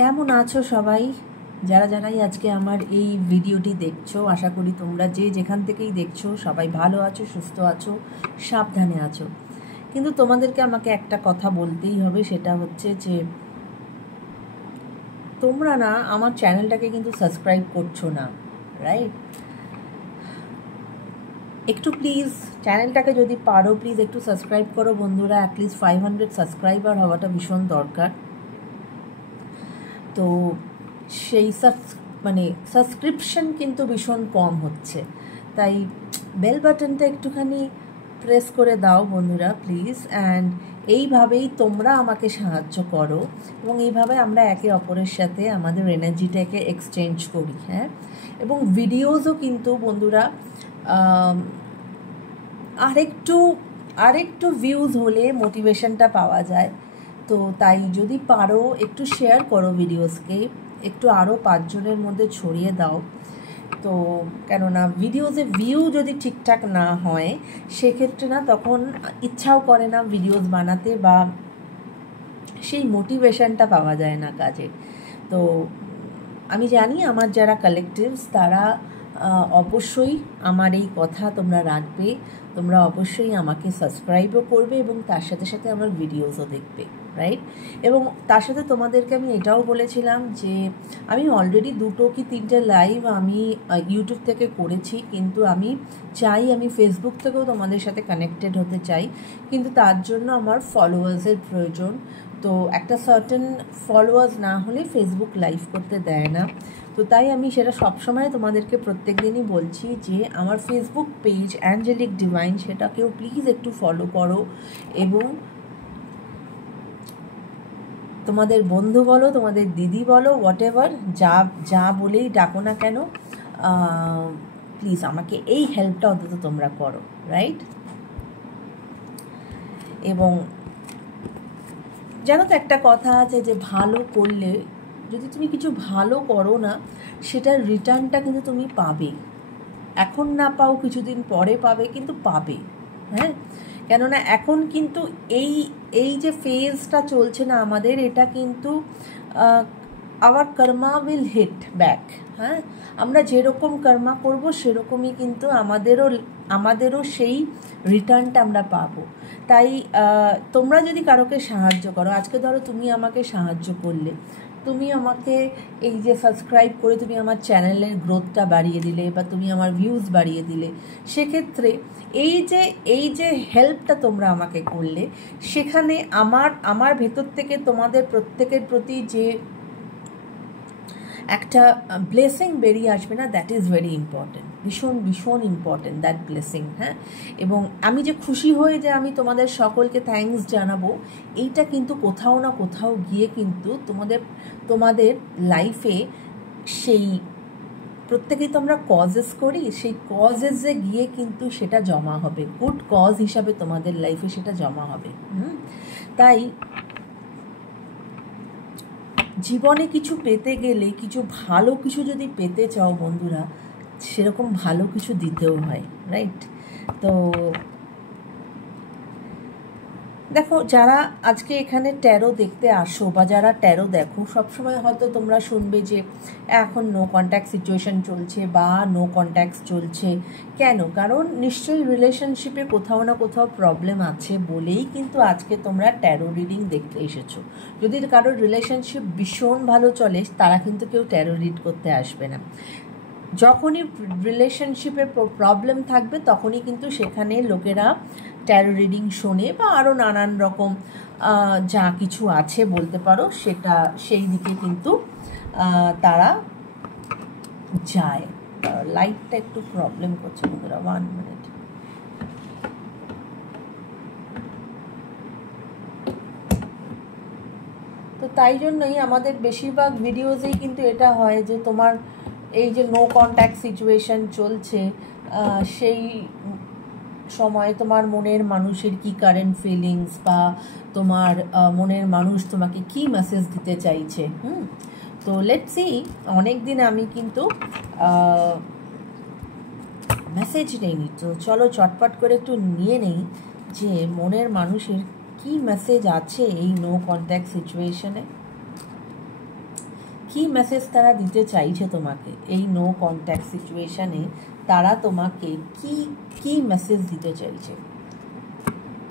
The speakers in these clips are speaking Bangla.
কেমন আছো সবাই? যারাই আজকে আমার এই ভিডিওটি দেখছো, আশা করি তোমরা যেখান থেকেই দেখছো সবাই ভালো আছো, সুস্থ আছো, সাবধানে আছো। কিন্তু তোমাদেরকে আমাকে একটা কথা বলতেই হবে, সেটা হচ্ছে যে তোমরা না আমার চ্যানেলটাকে কিন্তু সাবস্ক্রাইব করছো না, রাইট? একটু প্লিজ চ্যানেলটাকে যদি পারো প্লিজ একটু সাবস্ক্রাইব করো বন্ধুরা। অ্যাটলিস্ট 500 সাবস্ক্রাইবার হওয়াটা ভীষণ দরকার। তো সেই সাবস্ক্রিপশন কিন্তু ভীষণ কম হচ্ছে, তাই বেল বাটনটা একটুখানি প্রেস করে দাও বন্ধুরা প্লিজ। অ্যান্ড এইভাবেই তোমরা আমাকে সাহায্য করো এবং এইভাবে আমরা একে অপরের সাথে আমাদের এনার্জিটাকে এক্সচেঞ্জ করি, হ্যাঁ। এবং ভিডিওসও কিন্তু বন্ধুরা আরেকটু ভিউজ হলে মোটিভেশনটা পাওয়া যায়। তো তাই যদি পারো একটু শেয়ার করো ভিডিওসকে, একটু আরও 5 জনের মধ্যে ছড়িয়ে দাও। তো কেননা ভিডিওসে ভিউ যদি ঠিকঠাক না হয় সেক্ষেত্রে না তখন ইচ্ছাও করে না ভিডিওস বানাতে, বা সেই মোটিভেশনটা পাওয়া যায় না কাজে। তো আমি জানি আমার যারা কালেকটিভস তারা অবশ্যই আমার এই কথা তোমরা রাখবে, তোমরা অবশ্যই আমাকে সাবস্ক্রাইবও করবে এবং তার সাথে সাথে আমার ভিডিওসও দেখবে, রাইট? এবং তার সাথে তোমাদেরকে আমি এটাও বলেছিলাম যে আমি অলরেডি 2 কি 3টে লাইভ আমি ইউটিউব থেকে করেছি, কিন্তু আমি চাই আমি ফেসবুক থেকেও তোমাদের সাথে কানেক্টেড হতে চাই, কিন্তু তার জন্য আমার ফলোয়ার্সের প্রয়োজন। তো একটা সার্টেন ফলোয়ার্স না হলে ফেসবুক লাইভ করতে দেয় না। তো তাই আমি সেটা সবসময় তোমাদেরকে প্রত্যেক দিনই বলছি যে আমার ফেসবুক পেজ অ্যাঞ্জেলিক ডিভাইন, সেটাকেও প্লিজ একটু ফলো করো এবং তোমাদের বন্ধু বলো, তোমাদের দিদি বলো, হোয়াট এভার যা বলেই ডাকো না কেন, প্লিজ আমাকে এই হেল্পটা অন্তত তোমরা করো, রাইট? এবং জানো তো একটা কথা আছে যে ভালো করলে, যদি তুমি কিছু ভালো করো না সেটার রিটার্নটা কিন্তু তুমি পাবে। এখন না পাও, কিছুদিন পরে পাবে, কিন্তু পাবে, হ্যাঁ। কেননা এখন কিন্তু এই যে ফেজটা চলছে না আমাদের, এটা কিন্তু our karma will hit back, হ্যাঁ। আমরা যেরকম কর্মা করব সেরকমই কিন্তু আমাদেরও সেই রিটার্নটা আমরা পাবো। তাই তোমরা যদি কারোকে সাহায্য করো, আজকে ধরো তুমি আমাকে সাহায্য করলে, তুমি আমাকে এই যে সাবস্ক্রাইব করে তুমি আমার চ্যানেলের গ্রোথটা বাড়িয়ে দিলে বা তুমি আমার ভিউজ বাড়িয়ে দিলে, সেক্ষেত্রে এই যে হেল্পটা তোমরা আমাকে করলে, সেখানে আমার ভেতর থেকে তোমাদের প্রত্যেকের প্রতি যে একটা ব্লেসিং বেরিয়ে আসবে না, দ্যাট ইজ ভেরি ইম্পর্টেন্ট, ভীষণ ইম্পর্টেন্ট দ্যাট ব্লেসিং, হ্যাঁ। এবং আমি যে খুশি হয়ে যে আমি তোমাদের সকলকে থ্যাঙ্কস জানাবো, এইটা কিন্তু কোথাও না কোথাও গিয়ে কিন্তু তোমাদের লাইফে সেই প্রত্যেকেই তো আমরা কজেস করি, সেই কজেসে গিয়ে কিন্তু সেটা জমা হবে, গুড কজ হিসাবে তোমাদের লাইফে সেটা জমা হবে। তাই জীবনে কিছু পেতে গেলে, কিছু ভালো কিছু যদি পেতে চাও বন্ধুরা, সেরকম ভালো কিছু দিতেও হয়, রাইট? তো দেখো, যারা আজকে এখানে ট্যারো দেখতে আসো বা যারা ট্যারো দেখো, সবসময় হয়তো তোমরা শুনবে যে এখন নো কন্ট্যাক্ট সিচুয়েশন চলছে বা নো কন্ট্যাক্টস চলছে। কেন? কারণ নিশ্চয়ই রিলেশনশিপে কোথাও না কোথাও প্রবলেম আছে বলেই কিন্তু আজকে তোমরা ট্যারো রিডিং দেখতে এসেছো। যদি কারোর রিলেশনশিপ ভীষণ ভালো চলে, তারা কিন্তু কেউ ট্যারো রিড করতে আসবে না। যখনই রিলেশনশিপে প্রবলেম থাকবে তখনই কিন্তু সেখানে লোকেরা ট্যারো রিডিং শোনে বা আরও নানান রকম যা কিছু আছে বলতে পারো, সেই দিকে কিন্তু তারা যায়। লাইটটা একটু প্রবলেম করছে বন্ধুরা, 1 মিনিট। তো তাই জন্যই আমাদের বেশিরভাগ ভিডিওসেই কিন্তু এটা হয় যে তোমার এই যে নো কন্ট্যাক্ট সিচুয়েশন চলছে, সেই সময় তোমার মনের মানুষের কি কারেন্ট ফিলিংস বা তোমার মনের মানুষ তোমাকে কি মেসেজ দিতে চাইছে। তো লেটস সি, অনেক দিন আমি কিন্তু মেসেজ নেইনি, তো চলো চটপট করে একটু নিয়ে নেই যে মনের মানুষের কি মেসেজ আছে এই নো কন্ট্যাক্ট সিচুয়েশনে। কি মেসেজ তারা দিতে চাইছে তোমাকে এই নো কন্ট্যাক্ট সিচুয়েশানে? তারা তোমাকে কি কি মেসেজ দিতে চাইছে?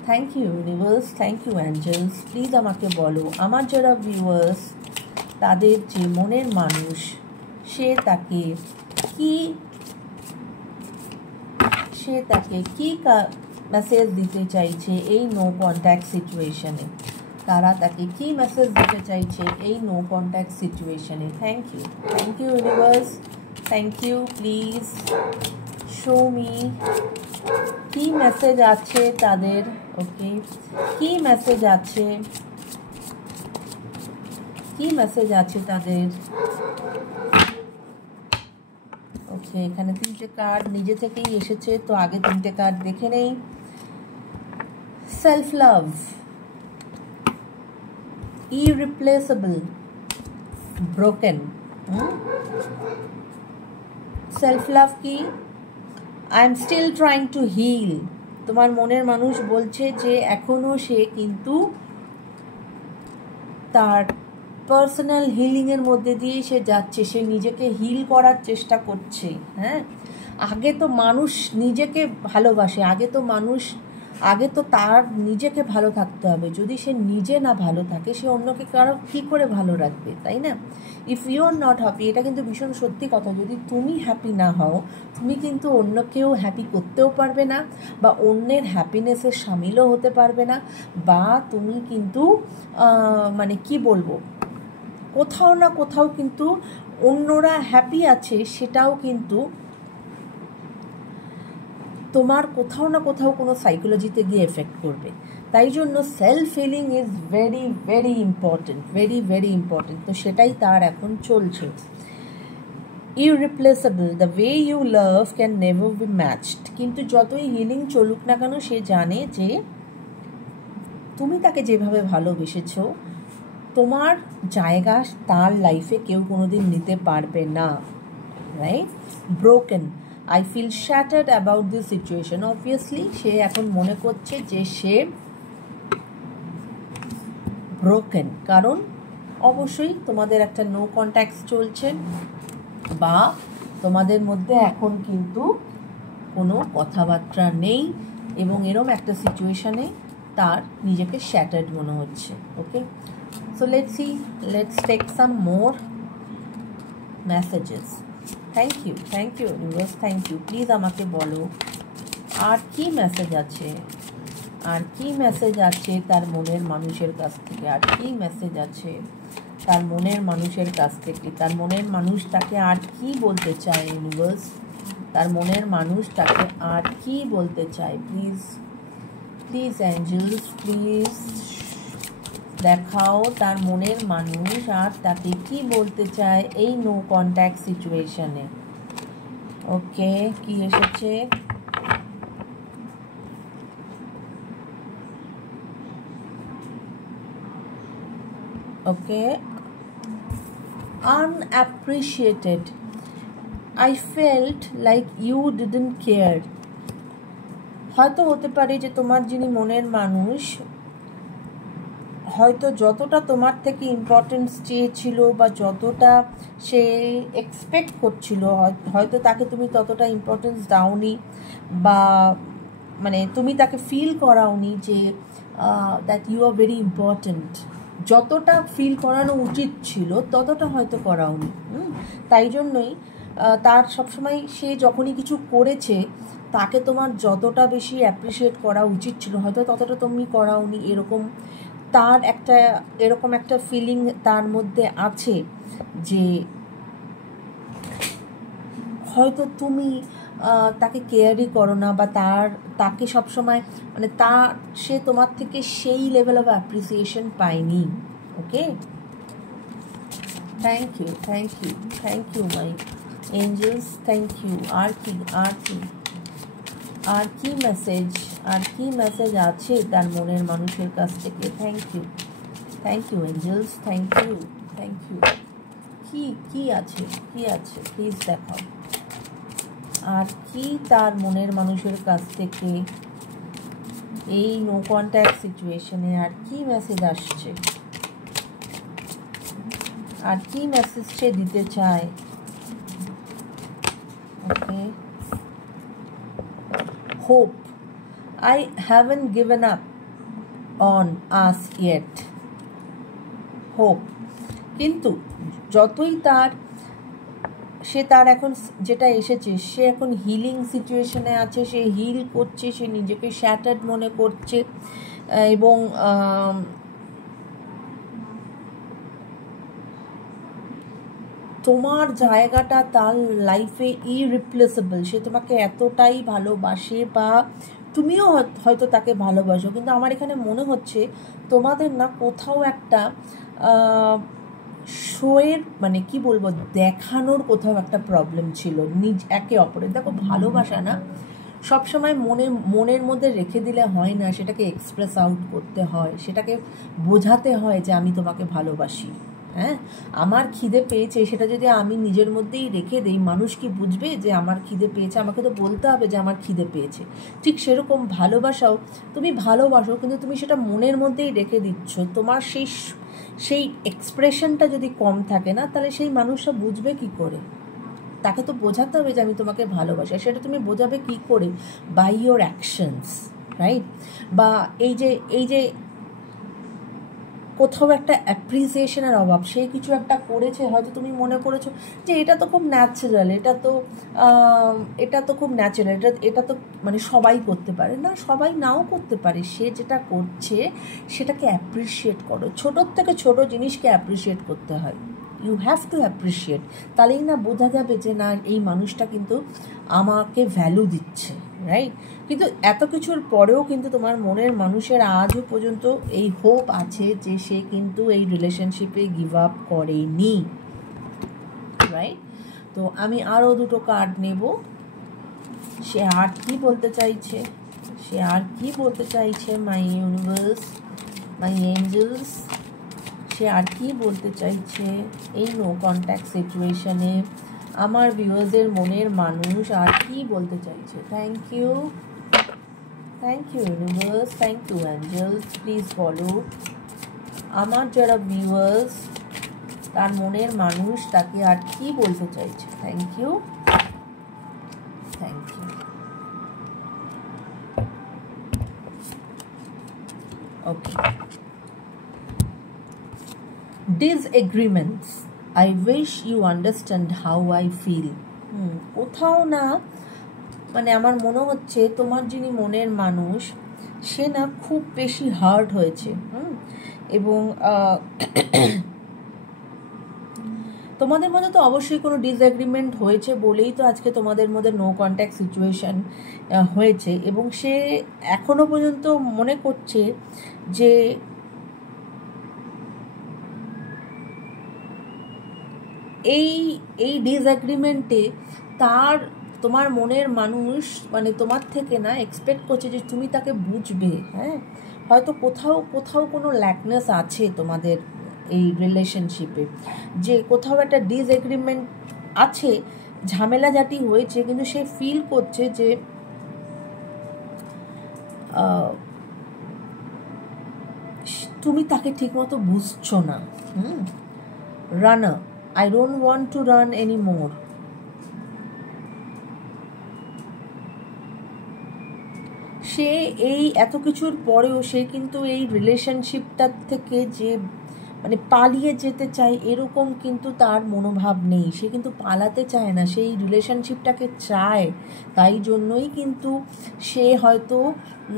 Thank you universe, thank you angels. Please আমাকে বলো, আমার যারা ভিউয়ার্স, তাদের যে মনের মানুষ, সে তাকে কি মেসেজ দিতে চাইছে এই নো কন্ট্যাক্ট সিচুয়েশানে? তারা তাকে কি মেসেজ দিতে চাইছে এই নো কন্ট্যাক্ট সিচুয়েশানে? Thank you universe, thank you. Please show me কি মেসেজ আছে তাদের। ওকে, কি মেসেজ আছে তাদের? ওকে, এখানে 3টে কার্ড নিজে থেকেই এসেছে, তো আগে 3টে কার্ড দেখে নেই। Self love, irreplaceable, broken। Self love কি? I am still trying to heal. তোমার মনের মানুষ বলছে যে এখনও সে কিন্তু তার পার্সোনাল হিলিংয়ের মধ্যে দিয়ে সে যাচ্ছে, সে নিজেকে হিল করার চেষ্টা করছে। হ্যাঁ, আগে তো মানুষ নিজেকে ভালোবাসে, আগে তো তার নিজেকে ভালো থাকতে হবে। যদি সে নিজে না ভালো থাকে, সে অন্যকে কারো কী করে ভালো রাখবে, তাই না? If you are not happy, এটা কিন্তু ভীষণ সত্যি কথা, যদি তুমি হ্যাপি না হও, তুমি কিন্তু অন্যকেও হ্যাপি করতেও পারবে না, বা অন্যের হ্যাপিনেসে সামিলও হতে পারবে না, বা তুমি কিন্তু মানে কি বলবো, কোথাও না কোথাও কিন্তু অন্যরা হ্যাপি আছে সেটাও কিন্তু তোমার কোথাও না কোথাও কোনো সাইকোলজিতে গিয়ে এফেক্ট করবে। তাই জন্য self healing is very very important, very very important. তো সেটাই তার এখন চলছে। Irreplaceable, the way you love can never be matched. কিন্তু যতই হিলিং চলুক না কেন, সে জানে যে তুমি তাকে যেভাবে ভালোবেসেছো, তোমার জায়গা তার লাইফে কেউ কোনোদিন নিতে পারবে না, right? Broken, I feel shattered about this situation. Obviously সে এখন মনে করছে যে সে ব্রোকেন, কারণ অবশ্যই তোমাদের একটা নো কন্ট্যাক্ট চলছে, বা তোমাদের মধ্যে এখন কিন্তু কোনো কথাবার্তা নেই, এবং এরম একটা সিচুয়েশানে তার নিজেকে শ্যাটার্ড মনে হচ্ছে। Okay, so let's take some more messages. Thank you universe, thank you. Please আমাকে বলো আর কি মেসেজ আছে, তার মনের মানুষের কাছ থেকে? আর কি মেসেজ আছে তার মনের মানুষের কাছ থেকে? তার মনের মানুষ তাকে আর কি বলতে চায় ইউনিভার্স? তার মনের মানুষ তাকে আর কি বলতে চায়? প্লিজ অ্যাঞ্জেলস, প্লিজ দেখাও তার মনের মানুষ আর তাকে কি বলতে চায় এই নো কন্ট্যাক্ট সিচুয়েশনে। ওকে, কি এসেছে? ওকে, unappreciated, I felt like you didn't care। হয়তো হতে পারে যে তোমার যিনি মনের মানুষ হয়তো যতটা তোমার থেকে ইম্পর্টেন্স চেয়েছিল, বা যতটা সে এক্সপেক্ট করছিল, হয়তো তাকে তুমি ততটা ইম্পর্টেন্স দাওনি, বা মানে তুমি তাকে ফিল করাওনি যে that you are very important. যতটা ফিল করানো উচিত ছিল ততটা হয়তো করাওনি। তাই জন্যই তার সবসময় সে যখনই কিছু করেছে, তাকে তোমার যতটা বেশি অ্যাপ্রিসিয়েট করা উচিত ছিল হয়তো ততটা তুমি করাওনি। এরকম একটা ফিলিং তার মধ্যে আছে যে হয়তো তুমি তাকে কেয়ারই করো না, বা তাকে সবসময় মানে সে তোমার থেকে সেই লেভেল অফ অ্যাপ্রিসিয়েশন পায়নি। Okay, thank you my angels, thank you. আর কি মেসেজ আছে তার মনের মানুষের কাছ থেকে? Thank you angels, thank you. কি আছে প্লিজ দেখাও। আর কি তার মনের মানুষের কাছ থেকে এই নো কন্ট্যাক্ট সিচুয়েশনে আর কি মেসেজ আসছে? আর কি মেসেজ সে দিতে চায়? Okay, hope, I haven't given up on us yet. Hope, কিন্তু যতই সে তার এখন যেটা এসেছে, সে এখন হিলিং সিচুয়েশনে আছে, সে হিল করছে, সে নিজেকে শ্যাটার্ড মনে করছে এবং তোমার জায়গাটা তার লাইফে ইরিপ্লেসেবল। সে তোমাকে এতটাই ভালোবাসে বা তুমিও হয়তো তাকে ভালোবাসো, কিন্তু আমার এখানে মনে হচ্ছে তোমাদের না কোথাও একটা শোয়ের মানে কি বলবো, দেখানোর কোথাও একটা প্রবলেম ছিল একে অপরের। দেখো, ভালোবাসা না সবসময় মনের মধ্যে রেখে দিলে হয় না, সেটাকে এক্সপ্রেস আউট করতে হয়, সেটাকে বোঝাতে হয় যে আমি তোমাকে ভালোবাসি। হ্যাঁ, আমার খিদে পেয়েছে, সেটা যদি আমি নিজের মধ্যেই রেখে দিই, মানুষ কি বুঝবে যে আমার খিদে পেয়েছে? আমাকে তো বলতে হবে যে আমার খিদে পেয়েছে। ঠিক সেরকম ভালোবাসাও, তুমি ভালোবাসো কিন্তু তুমি সেটা মনের মধ্যেই রেখে দিচ্ছ। তোমার সেই এক্সপ্রেশনটা যদি কম থাকে না, তাহলে সেই মানুষটা বুঝবে কি করে? তাকে তো বোঝাতে হবে যে আমি তোমাকে ভালোবাসি। সেটা তুমি বোঝাবে কি করে? By your actions, right? বা এই যে কোথাও একটা অ্যাপ্রিসিয়েশনের অভাব, সে কিছু একটা করেছে, হয়তো তুমি মনে করেছো যে এটা তো খুব ন্যাচারাল, এটা তো খুব ন্যাচারাল, এটা তো মানে সবাই করতে পারে। না, সবাই নাও করতে পারে। সে যেটা করছে সেটাকে অ্যাপ্রিসিয়েট করো। ছোটোর থেকে ছোটো জিনিসকে অ্যাপ্রিসিয়েট করতে হয়। ইউ হ্যাভ টু অ্যাপ্রিসিয়েট, তাহলেই না বোঝা যাবে যে না, এই মানুষটা কিন্তু আমাকে ভ্যালু দিচ্ছে, রাইট? কিন্তু এত কিছুর পরেও কিন্তু তোমার মনের মানুষের আজও পর্যন্ত এই হোপ আছে যে সে কিন্তু এই রিলেশনশিপে গিভ আপ করেনি, রাইট? তো আমি আরও দুটো কার্ড নেব। সে আর কি বলতে চাইছে, মাই ইউনিভার্স, মাই এঞ্জেলস, সে আর কি বলতে চাইছে এই নো কন্ট্যাক্ট সিচুয়েশনে? আমার ভিউয়ার্সের মনের মানুষ আর কি বলতে চাইছে? Thank you universe, thank you angels. Please বলো আমার যারা ভিউয়ার্স, তার মনের মানুষ তাকে আর কি বলতে চাইছে? Thank you. Okay, disagreements. I wish you understand how I feel. কোথাও না মানে আমার মনে হচ্ছে তোমার যিনি মনের মানুষ, সে না খুব বেশি হার্ট হয়েছে। এবং তোমাদের মধ্যে তো অবশ্যই কোনো ডিসএগ্রিমেন্ট হয়েছে বলেই তো আজকে তোমাদের মধ্যে নো কন্ট্যাক্ট সিচুয়েশন হয়েছে। এবং সে এখনো পর্যন্ত মনে করছে যে এই ডিসএগ্রিমেন্টে তোমার মনের মানুষ মানে তোমার থেকে না এক্সপেক্ট করছে যে তুমি তাকে বুঝবে। হ্যাঁ, হয়তো কোথাও কোনো ল্যাকনেস আছে তোমাদের এই রিলেশনশিপে, যে কোথাও একটা ডিসএগ্রিমেন্ট আছে, ঝামেলাঝাটি হয়েছে, কিন্তু সে ফিল করছে যে তুমি তাকে ঠিকমতো বুঝছো না। রানার, I don't want to run anymore. সে এই এত কিছুর পরেও সে কিন্তু এই রিলেশনশিপটার থেকে যে মানে পালিয়ে যেতে চায় এরকম কিন্তু তার মনোভাব নেই। সে কিন্তু পালাতে চায় না, সেই রিলেশনশিপটাকে চায়। তাই জন্যই কিন্তু সে হয়তো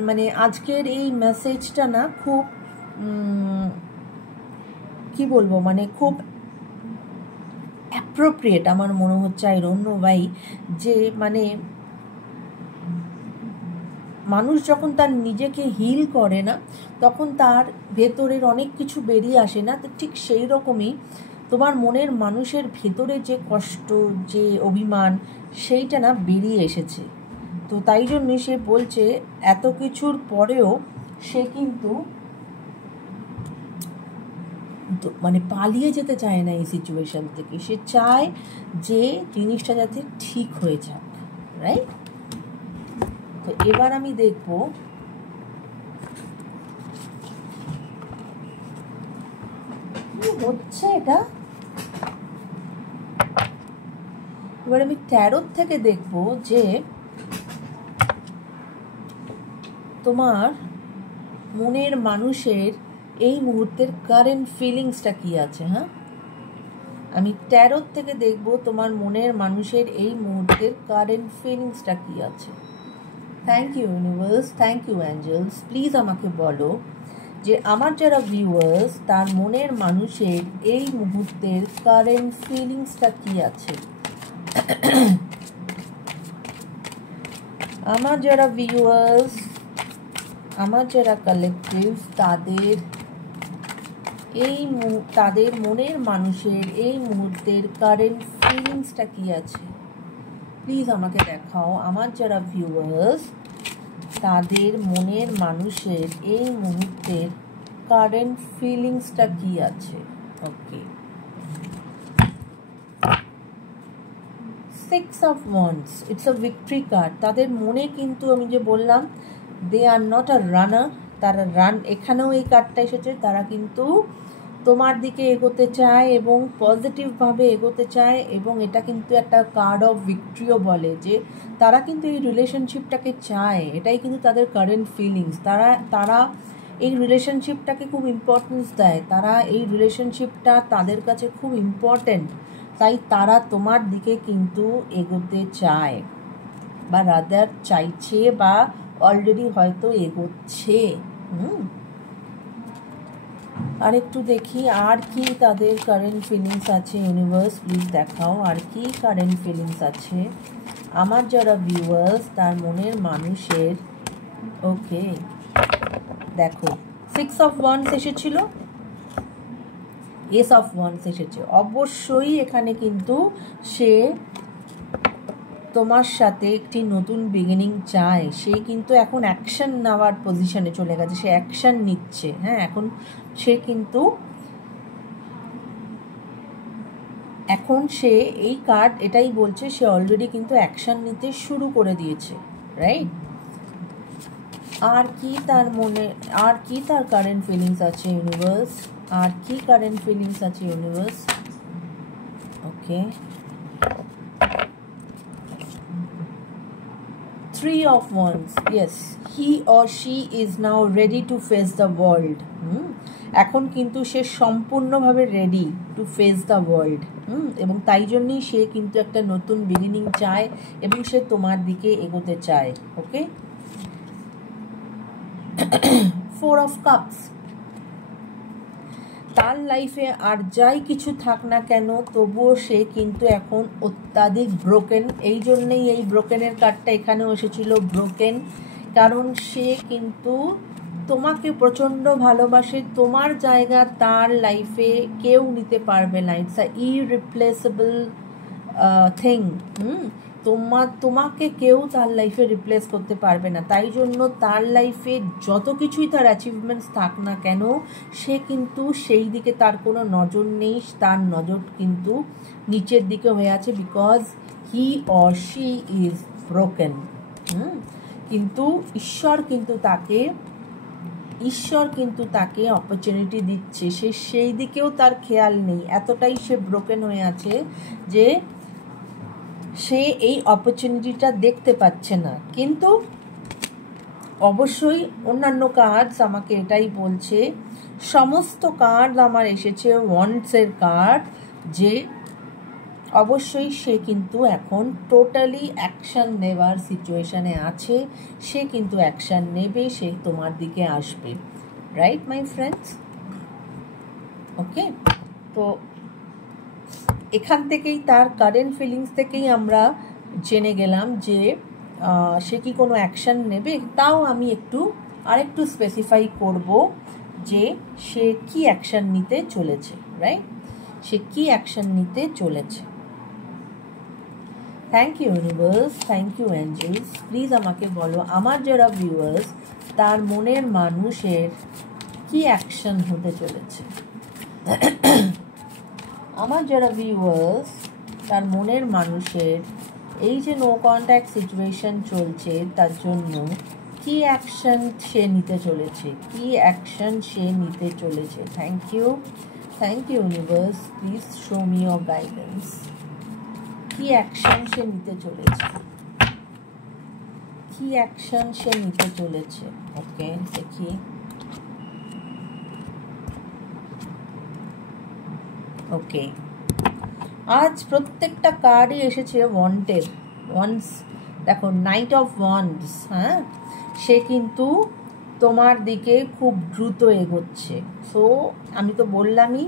মানে আজকের এই মেসেজটা না খুব কি বলবো, মানে খুব অ্যাপ্রোপ্রিয়েট আমার মনে হচ্ছে। আই ডোন্ট নো ভাই, যে মানে মানুষ যখন তার নিজেকে হিল করে না, তখন তার ভেতরের অনেক কিছু বেরিয়ে আসে না। তো ঠিক সেই রকমই তোমার মনের মানুষের ভেতরে যে কষ্ট, যে অভিমান, সেইটা না বেরিয়ে এসেছে। তো তাই জন্যই সে বলছে এত কিছুর পরেও সে কিন্তু মানে পালিয়ে যেতে চায় না এই সিচুয়েশন থেকে। সে চায় যে জিনিসটা যাতে ঠিক হয়ে যাক, রাইট? তো এবার আমি দেখব কি হচ্ছে এটা। এবার আমি ট্যারোট থেকে দেখব যে তোমার মনের মানুষের এই মুহূর্তের কারেন্ট ফিলিংসটা কি আছে। হ্যাঁ, আমি ট্যারোট থেকে দেখব তোমার মনের মানুষের এই মুহূর্তের কারেন্ট ফিলিংসটা কি আছে। Thank you universe, thank you angels. Please আমাকে বলো যে আমার যারা ভিউয়ার্স তার মনের মানুষের এই মুহূর্তের কারেন্ট ফিলিংসটা কি আছে। আমার যারা ভিউয়ার্স, আমার যারা কালেকটিভ, তাদের মনের মানুষের এই মুহূর্তের কারেন্ট ফিলিংসটা কি আছে। প্লিজ আমাকে দেখাও। আমার যারা ভিউয়ার্স তাদের মনের মানুষের এই মুহূর্তের কারেন্ট ফিলিংসটা কি আছে। ওকে, 6 of Wands, it's a victory card. তাদের মনে কিন্তু আমি যে বললাম দে আর নট আ রানার, তারা এখানেও এই কার্ডটা এসেছে, তারা কিন্তু তোমার দিকে এগোতে চায় এবং পজিটিভভাবে এগোতে চায়, এবং এটা কিন্তু একটা কার্ড অফ ভিক্টরিও বলে যে তারা কিন্তু এই রিলেশনশিপটাকে চায়। এটাই কিন্তু তাদের কারেন্ট ফিলিংস। তারা এই রিলেশনশিপটাকে খুব ইম্পর্টেন্স দেয়, তারা এই রিলেশনশিপটা তাদের কাছে খুব ইম্পর্টেন্ট, তাই তারা তোমার দিকে কিন্তু এগোতে চায়, বা রাদার চাইছে, বা অলরেডি হয়তো এগোচ্ছে। আর একটু দেখি আর কি তাদের কারেন্ট ফিলিংস আছে। ইউনিভার্স প্লিজ দেখাও আর কি কারেন্ট ফিলিংস আছে আমার যারা ভিউয়ার্স তার মনের মানুষের। ওকে, দেখো 6 of Wands এসেছিল, Ace of Wands এসেছে। অবশ্যই এখানে কিন্তু সে তোমার সাথে একটি নতুন বিগিনিং চায়। সে কিন্তু এখন অ্যাকশন নেওয়ার পজিশনে চলে গেছে, সে অ্যাকশন নিচ্ছে। হ্যাঁ, এখন সে এই কার্ড এটাই বলছে, সে অলরেডি কিন্তু অ্যাকশন নিতে শুরু করে দিয়েছে, রাইট। আর কি তার কারেন্ট ফিলিংস আছে ইউনিভার্স, আর কি কারেন্ট ফিলিংস আছে universe. Okay, 3 of Wands, yes, he or she is now ready to face the world. এখন কিন্তু সে সম্পূর্ণভাবে ready to face the world, এবং তাই জন্যই সে কিন্তু একটা নতুন বিগিনিং চায় এবং সে তোমার দিকে এগোতে চায়। ওকে, 4 of Cups, তার লাইফে আর যাই কিছু থাক না কেন তবুও সে কিন্তু এখন অত্যাধিক ব্রোকেন। এই জন্যেই এই ব্রোকেনের কার্ডটা এখানেও এসেছিল, ব্রোকেন, কারণ সে কিন্তু তোমাকে প্রচণ্ড ভালোবাসে। তোমার জায়গা তার লাইফে কেউ নিতে পারবে না, ইটস আ ইরিপ্লেসেবল থিং। তোমাকে কেউ তার লাইফে রিপ্লেস করতে পারবে না। তাই জন্য তার লাইফে যত কিছুই তার অ্যাচিভমেন্টস থাক না কেন সে কিন্তু সেই দিকে তার কোনো নজর নেই, তার নজর কিন্তু নিচের দিকে হয়ে আছে, because he or she is broken. কিন্তু ঈশ্বর কিন্তু তাকে অপরচুনিটি দিচ্ছে, সে সেই দিকেও তার খেয়াল নেই, এতটাই সে ব্রোকেন হয়ে আছে যে সে এই অপরচুনিটিটা দেখতে পাচ্ছে না। কিন্তু অবশ্যই অন্যান্য কার্ডস আমাকে এটাই বলছে, সমস্ত কার্ড আমার এসেছে ওয়ান্ডসের কার্ড, যে অবশ্যই সে কিন্তু এখন টোটালি অ্যাকশান নেওয়ার সিচুয়েশানে আছে, সে কিন্তু অ্যাকশান নেবে, সে তোমার দিকে আসবে, রাইট মাই ফ্রেন্ডস। ওকে, তো এখান থেকেই তার কারেন্ট ফিলিংস থেকেই আমরা জেনে গেলাম যে সে কি কোনো অ্যাকশান নেবে। তাও আমি আরেকটু স্পেসিফাই করব যে সে কি অ্যাকশান নিতে চলেছে, রাইট, সে কি অ্যাকশান নিতে চলেছে। Thank you universe, thank you angels. Please আমাকে বলো আমার যারা ভিউয়ার্স তার মনের মানুষের কি অ্যাকশন হতে চলেছে। আমার যারা ভিউয়ার্স তার মনের মানুষের এই যে নো কন্ট্যাক্ট সিচুয়েশন চলছে তার জন্য কি অ্যাকশন সে নিতে চলেছে, কি অ্যাকশন সে নিতে চলেছে। Thank you universe, please show me your guidance. কি অ্যাকশন সে নিতে চলেছে, কি অ্যাকশন সে নিতে চলেছে। ওকে, দেখি। ওকে, আজ প্রত্যেকটা কার্ডই এসেছে ওয়ান্টেড, ওয়ান্স। দেখো, নাইট অফ ওয়ান্ডস, হ্যাঁ, সে কিন্তু তোমার দিকে খুব দ্রুত এগোচ্ছে। সো আমি তো বললামই,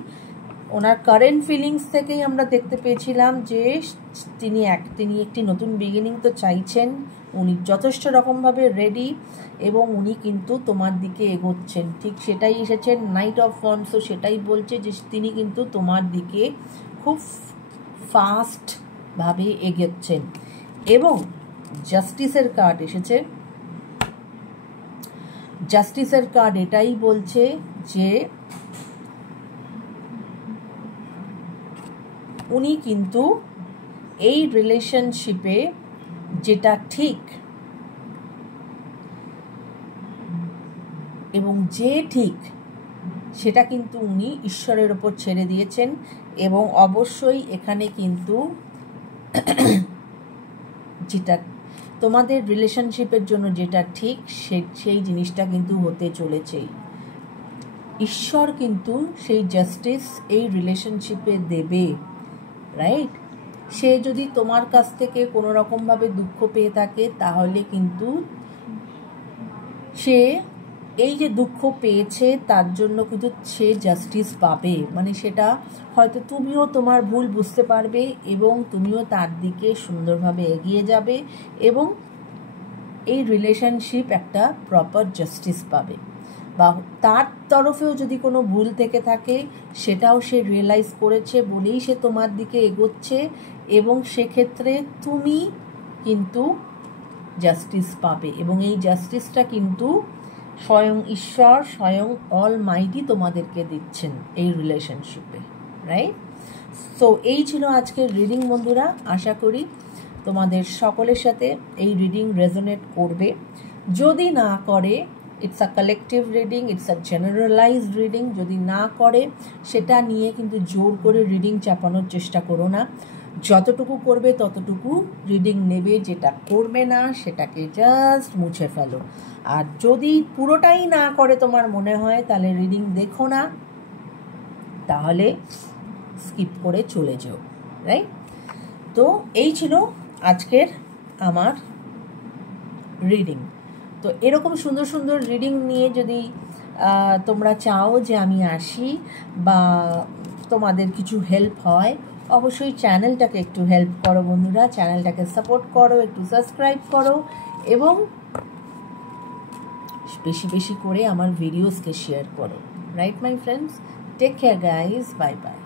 ওনার কারেন্ট ফিলিংস থেকেই আমরা দেখতে পেয়েছিলাম যে তিনি একটি নতুন বিগিনিং তো চাইছেন, উনি যথেষ্ট রকমভাবে রেডি, এবং উনি কিন্তু তোমার দিকে এগোচ্ছেন। ঠিক সেটাই এসেছেন, নাইট অফ ওয়ান্ডস। তো সেটাই বলছে যে তিনি কিন্তু তোমার দিকে খুব ফাস্টভাবে এগোচ্ছেন। এবং জাস্টিসের কার্ড এসেছে। জাস্টিসের কার্ড এটাই বলছে যে উনি কিন্তু এই রিলেশনশিপে যেটা ঠিক এবং যে ঠিক সেটা কিন্তু উনি ঈশ্বরের ওপর ছেড়ে দিয়েছেন। এবং অবশ্যই এখানে কিন্তু যেটা তোমাদের রিলেশনশিপের জন্য যেটা ঠিক সেই জিনিসটা কিন্তু হতে চলেছেই। ঈশ্বর কিন্তু সেই জাস্টিস এই রিলেশনশিপে দেবে, রাইট? সে যদি তোমার কাছ থেকে কোনো রকমভাবে দুঃখ পেয়ে থাকে, তাহলে কিন্তু সে এই যে দুঃখ পেয়েছে তার জন্য কিন্তু সে জাস্টিস পাবে। মানে সেটা হয়তো তুমিও তোমার ভুল বুঝতে পারবে এবং তুমিও তার দিকে সুন্দরভাবে এগিয়ে যাবে, এবং এই রিলেশনশিপ একটা প্রপার জাস্টিস পাবে। বা তার তরফেও যদি কোনো ভুল থেকে থাকে, সেটাও সে রিয়েলাইজ করেছে বলেই সে তোমার দিকে এগোচ্ছে, এবং সেক্ষেত্রে তুমি কিন্তু জাস্টিস পাবে। এবং এই জাস্টিসটা কিন্তু স্বয়ং ঈশ্বর, স্বয়ং অলমাইটি তোমাদেরকে দিচ্ছেন এই রিলেশনশিপে, রাইট? সো এই ছিল আজকের রিডিং বন্ধুরা। আশা করি তোমাদের সকলের সাথে এই রিডিং রেজোনেট করবে। যদি না করে, it's a collective reading, it's a generalised reading. যদি না করে, সেটা নিয়ে কিন্তু জোর করে রিডিং চাপানোর চেষ্টা করো না। যতটুকু করবে ততটুকু রিডিং নেবে, যেটা করবে না সেটাকে জাস্ট মুছে ফেলো। আর যদি পুরোটাই না করে তোমার মনে হয়, তাহলে রিডিং দেখো না, তাহলে স্কিপ করে চলে যেও, রাইট? তো এই ছিল আজকের আমার রিডিং। তো এরকম সুন্দর সুন্দর রিডিং নিয়ে যদি তোমরা চাও যে আমি আসি বা তোমাদের কিছু হেল্প হয়, অবশ্যই চ্যানেলটাকে একটু হেল্প করো বন্ধুরা, চ্যানেলটাকে সাপোর্ট করো, একটু সাবস্ক্রাইব করো, এবং বেশি বেশি করে আমার ভিডিওসকে শেয়ার করো, right my friends? Take care guys, bye by.